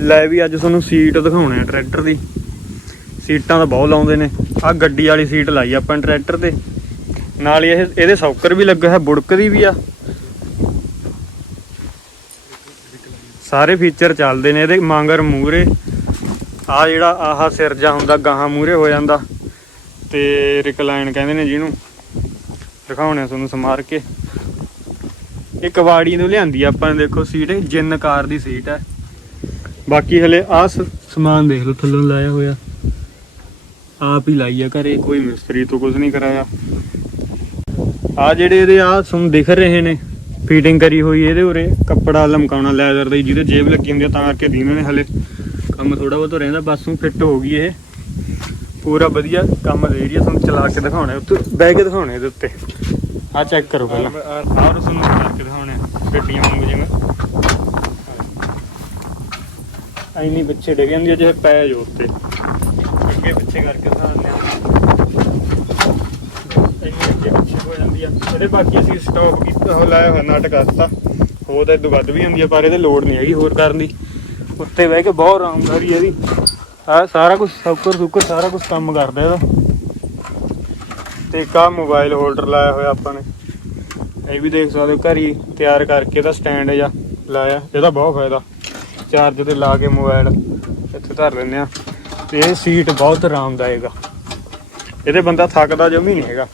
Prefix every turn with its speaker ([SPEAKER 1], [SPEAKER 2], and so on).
[SPEAKER 1] ਲੈ ਵੀ ਅੱਜ ਤੁਹਾਨੂੰ ਸੀਟ ਦਿਖਾਉਣੇ ਆ ਟਰੈਕਟਰ ਦੀ। ਸੀਟਾਂ ਤਾਂ ਬਹੁਤ ਲਾਉਂਦੇ ਨੇ। ਆ ਗੱਡੀ ਵਾਲੀ ਸੀਟ ਲਾਈ ਆਪਾਂ ਟਰੈਕਟਰ ਤੇ। ਨਾਲ ਹੀ ਇਹ, ਇਹਦੇ ਸੌਕਰ ਵੀ ਲੱਗਾ ਹੈ ਬੁੜਕਦੀ ਵੀ ਆ। ਸਾਰੇ ਫੀਚਰ ਚੱਲਦੇ ਨੇ ਇਹਦੇ, ਮਾਂਗਰ ਮੂਰੇ ਆ ਜਿਹੜਾ ਆਹ ਸਿਰ ਜਾ ਹੁੰਦਾ, ਗਾਹਾਂ ਮੂਰੇ ਹੋ ਜਾਂਦਾ। ਤੇ ਰਿਕਲਾਈਨ ਕਹਿੰਦੇ ਨੇ ਜਿਹਨੂੰ। ਦਿਖਾਉਣੇ ਆ ਤੁਹਾਨੂੰ ਸਮਾਰ ਕੇ। ਇਹ ਕਵਾੜੀ ਨੂੰ ਲਿਆਂਦੀ ਆਪਾਂ ਦੇਖੋ ਸੀਟ, ਜਿੰਨ ਕਾਰ ਦੀ ਸੀਟ ਹੈ। ਬਾਕੀ ਹਲੇ ਆ ਸਮਾਨ ਦੇਖ ਲਓ ਥੱਲੋਂ ਲਾਇਆ ਹੋਇਆ। ਆਪ ਹੀ ਲਾਈ ਆ ਘਰੇ ਕੋਈ ਮਿਸਤਰੀ ਤੋਂ ਕੁਝ ਨਹੀਂ ਕਰਾਇਆ। ਆ ਜਿਹੜੇ ਇਹਦੇ ਆ ਤੁਹਾਨੂੰ ਦਿਖ ਰਹੇ ਨੇ ਫੀਟਿੰਗ ਕਰੀ ਹੋਈ ਇਹਦੇ ਉਰੇ ਕੱਪੜਾ ਲਮਕਾਉਣਾ ਲੈਦਰ ਦੀ ਜਿਹਦੇ ਜੇਬ ਲੱਗੀ ਹੁੰਦੀ ਆ ਤਾਂ ਕਰਕੇ ਦੀਨੇ ਨੇ ਹਲੇ। ਕੰਮ ਥੋੜਾ ਬਹੁਤ ਰਹਿੰਦਾ ਬਸੋਂ ਫਿੱਟ ਹੋ ਗਈ ਇਹ। ਪੂਰਾ ਵਧੀਆ ਕੰਮ ਦੇ ਰਹੀ ਹੈ ਤੁਹਾਨੂੰ ਚਲਾ ਕੇ ਦਿਖਾਉਣਾ ਉੱਤੇ ਬਹਿ ਕੇ ਦਿਖਾਉਣੇ ਇਹਦੇ ਉੱਤੇ। ਆ ਚੈੱਕ ਕਰੋ ਪਹਿਲਾਂ। ਆਹ ਤੁਹਾਨੂੰ ਚਲਾ ਕੇ ਦਿਖਾਉਣੇ ਆ, ਗੱਡੀਆਂ ਵਾਂਗੂ ਜਿਵੇਂ। ਐਨੀ ਪਿੱਛੇ ਡਿੱਗ ਜਾਂਦੀ ਹੈ ਜੇ ਪੈ ਜੋ ਉੱਤੇ ਅੱਗੇ ਪਿੱਛੇ ਕਰਕੇ ਦਿਖਾਉਂਦੇ ਆ। ਅੱਗੇ ਪਿੱਛੇ ਹੋ ਜਾਂਦੀ ਆ। ਇਹਦੇ ਬਾਕੀ ਅਸੀਂ ਸਟਾਪ ਕੀਤਾ, ਉਹ ਲਾਇਆ ਹੋਇਆ ਨਾਟਕ ਕਰਤਾ। ਹੋ ਤਾਂ ਇਦੋਂ ਵੱਧ ਵੀ ਹੁੰਦੀ ਆ, ਪਰ ਇਹਦੇ ਲੋੜ ਨਹੀਂ ਹੈਗੀ ਹੋਰ ਕਰਨ ਦੀ। ਉੱਤੇ ਬਹਿ ਕੇ ਬਹੁਤ ਆਰਾਮਦਾਰੀ ਇਹਦੀ। ਆ ਸਾਰਾ ਕੁਝ ਸੌਕਰ ਸੁਕਰ, ਸਾਰਾ ਕੁਝ ਕੰਮ ਕਰਦਾ ਇਹਦਾ। ਤੇ ਕਾ ਮੋਬਾਈਲ ਹੋਲਡਰ ਲਾਇਆ ਹੋਇਆ ਆਪਾਂ ਨੇ। ਇਹ ਵੀ ਦੇਖ ਸਕਦੇ ਹੋ, ਘਰ ਹੀ ਤਿਆਰ ਕਰਕੇ ਇਹਦਾ ਸਟੈਂਡ ਜਾਂ ਲਾਇਆ। ਇਹਦਾ ਬਹੁਤ ਫਾਇਦਾ। ਚਾਰਜ ਤੇ ਲਾ ਕੇ ਮੋਬਾਈਲ ਇੱਥੇ ਧਰ ਲੈਂਦੇ ਆ ਤੇ ਇਹ ਸੀਟ ਬਹੁਤ ਆਰਾਮਦਾਇਕ ਆ। ਇਹਦੇ ਬੰਦਾ ਥੱਕਦਾ ਜਮੀ ਨਹੀਂ ਹੈਗਾ।